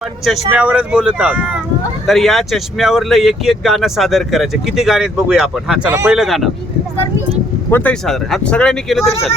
आपण चष्म्यावरच बोलत आहोत, तर या चष्म्यावरलं एक एक गाणं सादर करायचं. किती गाणे आहेत बघूया आपण. हा चला, पहिलं गाणं कोणतंही सादर. हा सगळ्यांनी केलं तरी चालेल.